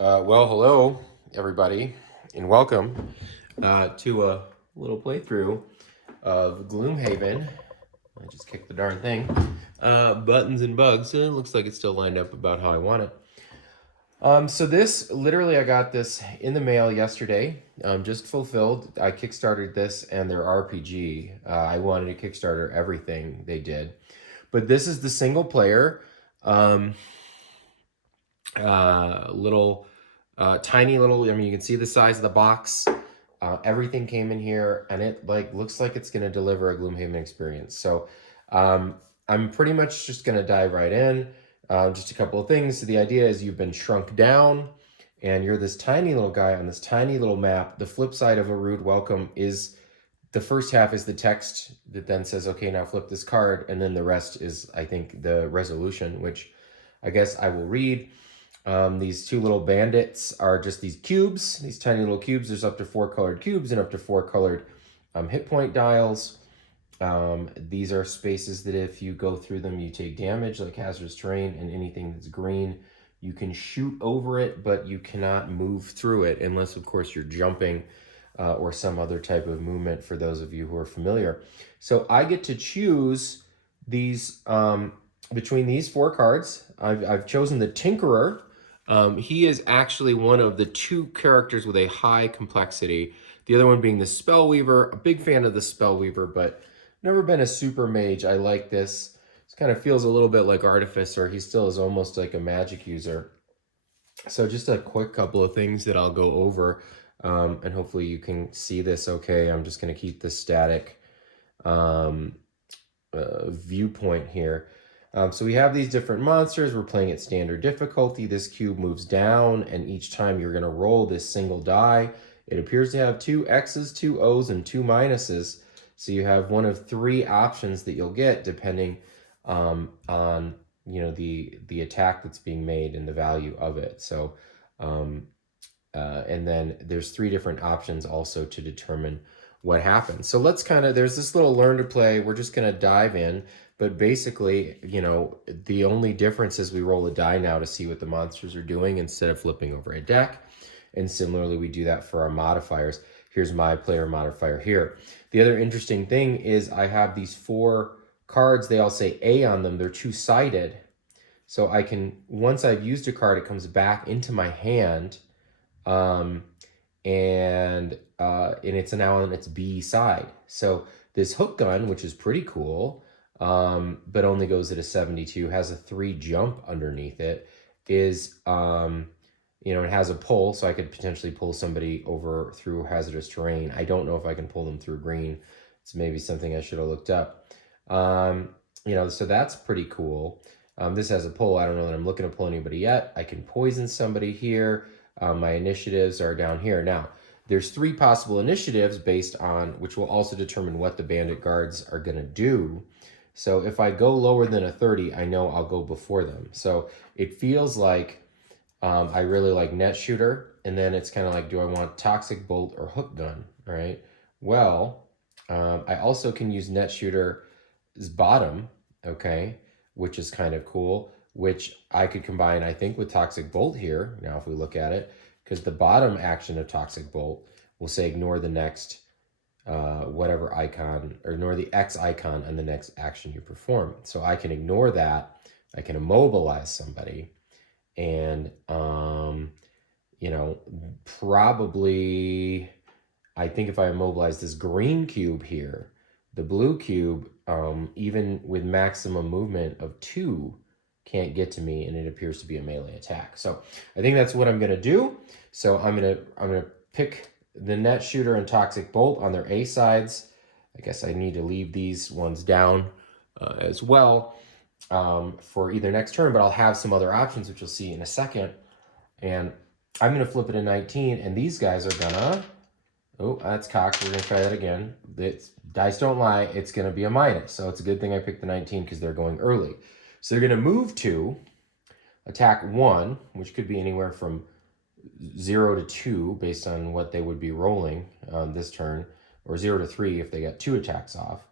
Hello, everybody, and welcome to a little playthrough of Gloomhaven. I just kicked the darn thing. Buttons and bugs. It looks like it's still lined up about how I want it. So this, literally, I got this in the mail yesterday, just fulfilled. I kickstarted this and their RPG. I wanted to Kickstarter everything they did. But this is the single player, um, little tiny little, I mean, you can see the size of the box. Everything came in here, and it looks like it's going to deliver a Gloomhaven experience. So I'm pretty much just going to dive right in. Just a couple of things. So the idea is you've been shrunk down, and you're this tiny little guy on this tiny little map. The flip side of a rude welcome is the first half is the text that then says, okay, now flip this card. And then the rest is, I think, the resolution, which I guess I will read. These two little bandits are just these cubes, these tiny little cubes. There's up to 4 colored cubes and up to 4 colored hit point dials. These are spaces that if you go through them, you take damage, like hazardous terrain, and anything that's green, you can shoot over it, but you cannot move through it unless, of course, you're jumping or some other type of movement for those of you who are familiar. So I get to choose these between these 4 cards. I've chosen the Tinkerer. He is actually one of the 2 characters with a high complexity. The other one being the Spellweaver. A big fan of the Spellweaver, but never been a super mage. I like this. This kind of feels a little bit like Artificer. He still is almost like a magic user. So just a quick couple of things that I'll go over, and hopefully you can see this okay. I'm just going to keep this static viewpoint here. So we have these different monsters. We're playing at standard difficulty. This cube moves down, and each time you're going to roll this single die. It appears to have 2 X's, 2 O's, and 2 minuses. So you have one of 3 options that you'll get depending on the attack that's being made and the value of it. So and then there's 3 different options also to determine what happens. So let's there's this little learn to play. We're just going to dive in. But basically, the only difference is we roll a die now to see what the monsters are doing instead of flipping over a deck. And similarly, we do that for our modifiers. Here's my player modifier here. The other interesting thing is I have these 4 cards. They all say A on them. They're 2-sided. So I can, once I've used a card, it comes back into my hand. And it's now on its B side. So this hook gun, which is pretty cool, but only goes at a 72, has a 3 jump underneath it, is, it has a pull, so I could potentially pull somebody over through hazardous terrain. I don't know if I can pull them through green. It's maybe something I should have looked up. So that's pretty cool. This has a pull. I don't know that I'm looking to pull anybody yet. I can poison somebody here. My initiatives are down here. Now, there's 3 possible initiatives based on, which will also determine what the bandit guards are going to do. So if I go lower than a 30, I know I'll go before them. So it feels like I really like Net Shooter, and then it's kind of like, do I want Toxic Bolt or Hook Gun, right? Well, I also can use Net Shooter's bottom, okay, which is kind of cool, which I could combine, I think, with Toxic Bolt here. Now, if we look at it, because the bottom action of Toxic Bolt will say ignore the next whatever icon, or ignore the X icon on the next action you perform. So I can ignore that. I can immobilize somebody, and probably I think if I immobilize this green cube here, the blue cube, even with maximum movement of 2, can't get to me, and it appears to be a melee attack. So I think that's what I'm gonna do. So I'm gonna pick the Net Shooter and Toxic Bolt on their A sides. I guess I need to leave these ones down as well for either next turn, but I'll have some other options, which you'll see in a second. And I'm going to flip it to 19, and these guys are gonna, oh, that's cocked. We're going to try that again. Dice don't lie. It's going to be a minus. So it's a good thing I picked the 19 because they're going early. So they're going to move to attack 1, which could be anywhere from 0 to 2 based on what they would be rolling this turn, or 0 to 3 if they got 2 attacks off.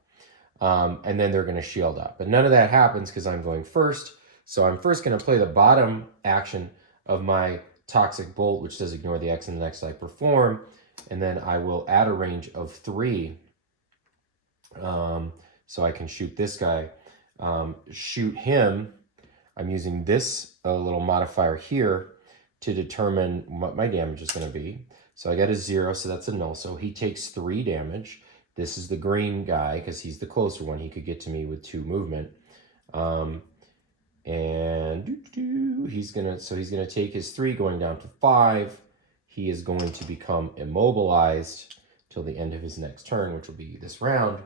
And then they're going to shield up. But none of that happens because I'm going first. So I'm first going to play the bottom action of my Toxic Bolt, which does ignore the X and the next I perform. And then I will add a range of 3. So I can shoot this guy. Shoot him. I'm using this little modifier here to determine what my damage is going to be. So I got a 0, so that's a null. So he takes 3 damage. This is the green guy because he's the closer one. He could get to me with 2 movement. And he's gonna take his 3 going down to 5. He is going to become immobilized till the end of his next turn, which will be this round.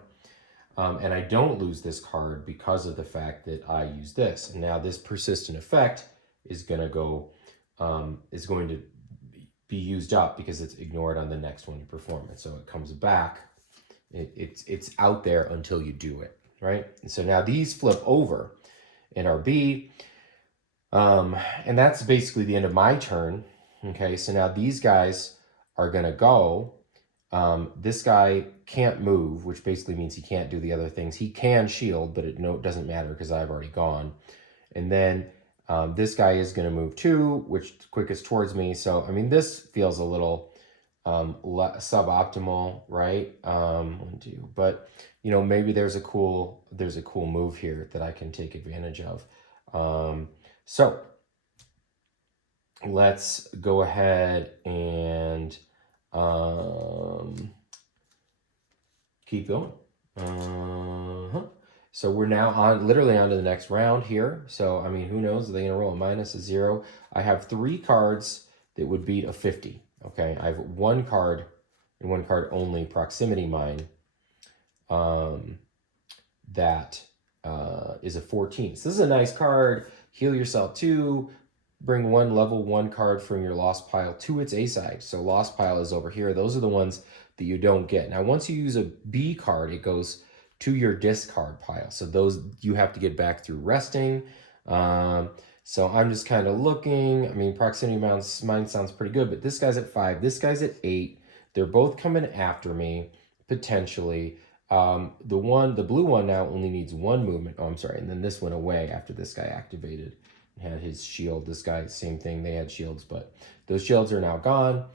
And I don't lose this card because of the fact that I use this. And now this persistent effect is gonna go, is going to be used up because it's ignored on the next one you perform it. So it comes back. It's out there until you do it, right? And so now these flip over in our B, and that's basically the end of my turn. Okay, so now these guys are gonna go. This guy can't move, which basically means he can't do the other things. He can shield, but it doesn't matter because I've already gone. And then this guy is gonna move 2, which quickest towards me. So I mean, this feels a little suboptimal, right? 1, 2, but you know, maybe there's a cool move here that I can take advantage of. So let's go ahead and keep going. So we're now literally on to the next round here. So I mean, who knows? Are they gonna roll a minus, a 0? I have 3 cards that would beat a 50. Okay, I have 1 card and 1 card only, Proximity Mine, that is a 14. So this is a nice card. Heal yourself 2, bring 1 level 1 card from your lost pile to its A side. So lost pile is over here. Those are the ones that you don't get. Now, once you use a B card, it goes to your discard pile. So those you have to get back through resting. So I'm just kind of looking. I mean, Proximity Mine sounds pretty good, but this guy's at 5. This guy's at 8. They're both coming after me, potentially. The blue one now only needs 1 movement. Oh, I'm sorry. And then this went away after this guy activated and had his shield. This guy, same thing. They had shields, but those shields are now gone.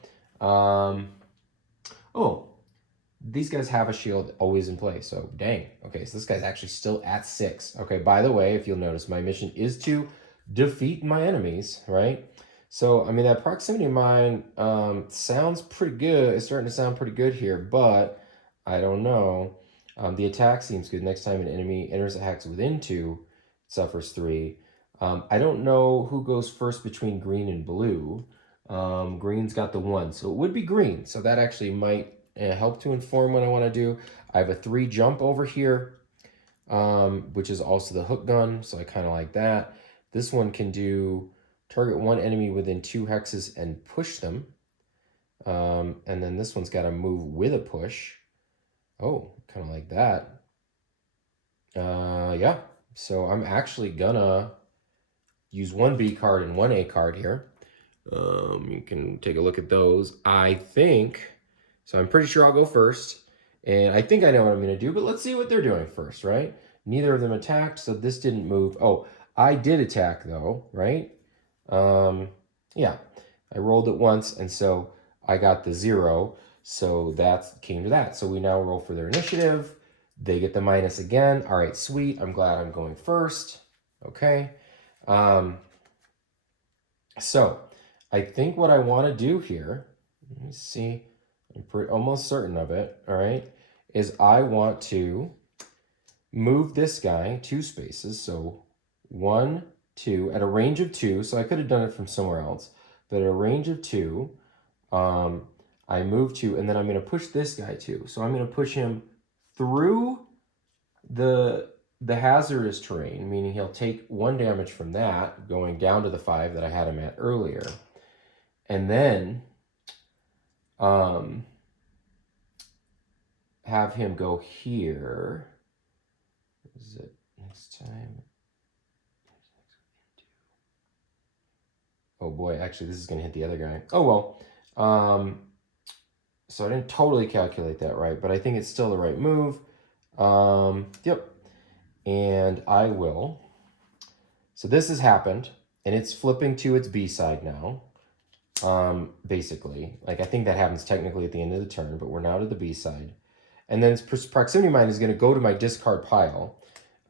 Oh, these guys have a shield always in play. So dang. Okay, so this guy's actually still at 6. Okay, by the way, if you'll notice, my mission is to defeat my enemies, right? So, I mean, that Proximity Mine sounds pretty good. It's starting to sound pretty good here, but I don't know. The attack seems good. Next time an enemy enters a hex within 2, it suffers 3. I don't know who goes first between green and blue. Green's got the 1, so it would be green. So that actually might help to inform what I want to do. I have a 3 jump over here, which is also the hook gun, so I kind of like that. This one can do target 1 enemy within 2 hexes and push them. And then this one's got to move with a push. Oh, kind of like that. Yeah, so I'm actually gonna use 1 B card and 1 A card here. You can take a look at those. I think, so I'm pretty sure I'll go first. And I think I know what I'm gonna do, but let's see what they're doing first, right? Neither of them attacked, so this didn't move. Oh, I did attack though, right? Yeah, I rolled it once, and so I got the 0. So that came to that. So we now roll for their initiative. They get the minus again. All right, sweet. I'm glad I'm going first. Okay. So I think what I want to do here, let me see, I'm almost certain of it, all right, is I want to move this guy 2 spaces. So 1, 2, at a range of 2. So I could have done it from somewhere else, but at a range of 2, I move 2, and then I'm going to push this guy 2. So I'm going to push him through the hazardous terrain, meaning he'll take 1 damage from that, going down to the 5 that I had him at earlier. And then have him go here. Is it next time? Oh boy, actually this is going to hit the other guy. Oh well. So I didn't totally calculate that right, but I think it's still the right move. Yep. And I will. So this has happened, and it's flipping to its B side now. basically. Like, I think that happens technically at the end of the turn, but we're now to the B side. And then Proximity Mine is going to go to my discard pile.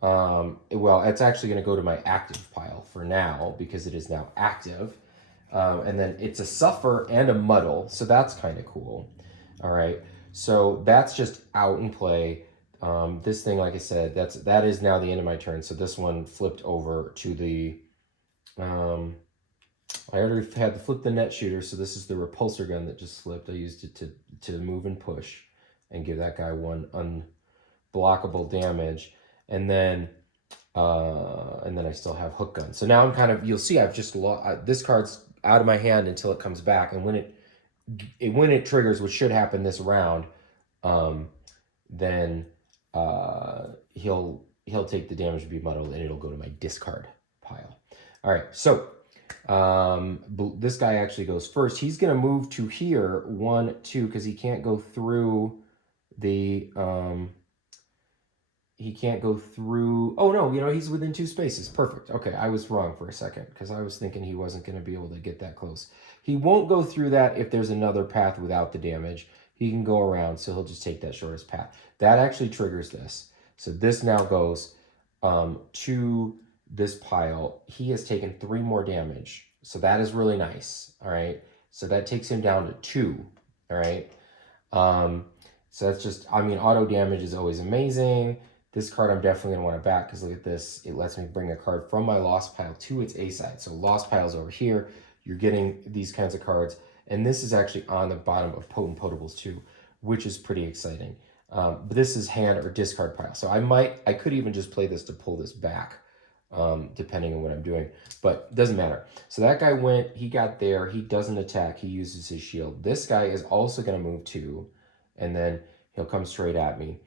Well, it's actually going to go to my active pile for now because it is now active. And then it's a Suffer and a Muddle, so that's kind of cool. All right, so that's just out in play. This thing, like I said, that is now the end of my turn. So this one flipped over to the. I already had to flip the net shooter, so this is the repulsor gun that just flipped. I used it to move and push, and give that guy one unblockable damage, and then I still have hook gun. So now I'm kind of, you'll see I've just lost, this card's out of my hand until it comes back, and when it triggers, which should happen this round, then he'll take the damage to be muddled, and it'll go to my discard pile. All right, so this guy actually goes first. He's gonna move to here 1, 2 because he can't go through the he can't go through. Oh no, he's within 2 spaces. Perfect. Okay, I was wrong for a second because I was thinking he wasn't going to be able to get that close. He won't go through that if there's another path without the damage. He can go around, so he'll just take that shortest path. That actually triggers this. So this now goes to this pile. He has taken 3 more damage, so that is really nice. All right, so that takes him down to 2. All right, so that's just, auto damage is always amazing. This card I'm definitely going to want to back because look at this. It lets me bring a card from my lost pile to its A side. So lost pile's over here. You're getting these kinds of cards. And this is actually on the bottom of Potent Potables too, which is pretty exciting. But this is hand or discard pile. So I could even just play this to pull this back, depending on what I'm doing. But it doesn't matter. So that guy went, he got there. He doesn't attack. He uses his shield. This guy is also going to move 2. And then he'll come straight at me.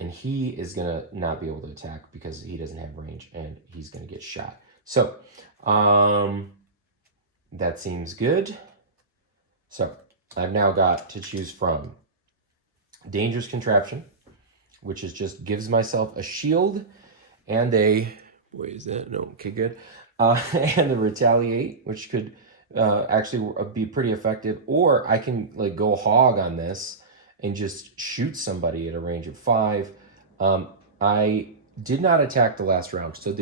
And he is going to not be able to attack because he doesn't have range and he's going to get shot. So that seems good. So I've now got to choose from Dangerous Contraption, which is just gives myself a shield and a, wait, is that? No, okay, good. And a Retaliate, which could actually be pretty effective. Or I can like go hog on this and just shoot somebody at a range of 5. I did not attack the last round, so